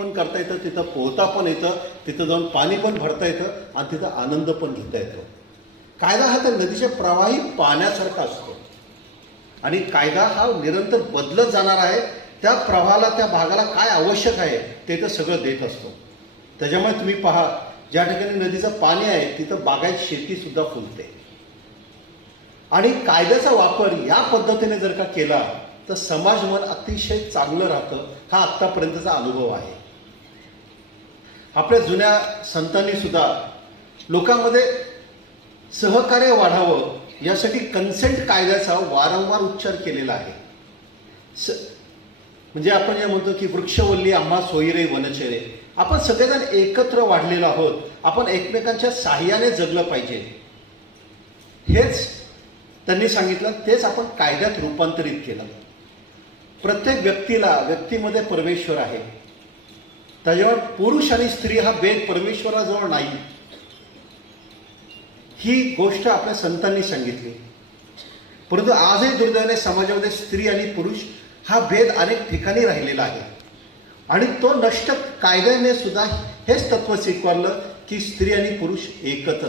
पण करता येतं, तिथं पोहता पण येतं, तिथं जाऊन पाणी पण भरता येतं आणि तिथं आनंद पण घेता येतो. कायदा हा त्या नदीच्या प्रवाही पाण्यासारखा असतो आणि कायदा हा निरंतर बदलत जाणार आहे. त्या प्रवाहाला, त्या भागाला काय आवश्यक आहे ते तर सगळं देत असतो. त्याच्यामुळे तुम्ही पहा, ज्या ठिकाणी नदीचं पाणी आहे तिथं बागायत शेती सुद्धा फुलते. आणि कायद्याचा वापर या पद्धतीने जर का केला तर समाज मन अतिशय चांगलं राहतं. हा आत्तापर्यंतचा अनुभव आहे. आपल्या जुन्या संतांनी सुद्धा लोकांमध्ये सहकार्य वाढावं यासाठी कन्सेंट कायद्याचा वारंवार उच्चार केलेला आहे. म्हणजे आपण जे म्हणतो की वृक्षवल्ली आम्हा सोयरे वनचरे, आपण सगळेजण एकत्र वाढलेलो आहोत. आपण एकमेकांच्या साह्याने जगलं पाहिजे, हेच त्यांनी सांगितलं. तेच आपण कायद्यात रूपांतरित केलं. प्रत्येक व्यक्तीमध्ये परमेश्वर आहे. त्याच्यावर पुरुष आणि स्त्री हा भेद परमेश्वराजवळ नाही, ही गोष्ट आपल्या संतांनी सांगितली. परंतु आजही दुर्दैवाने समाजामध्ये स्त्री आणि पुरुष हा भेद अनेक ठिकाणी राहिलेला आहे आणि तो नष्ट कायद्याने सुद्धा हेच तत्व स्वीकारलं की स्त्री आणि पुरुष एकच असतात.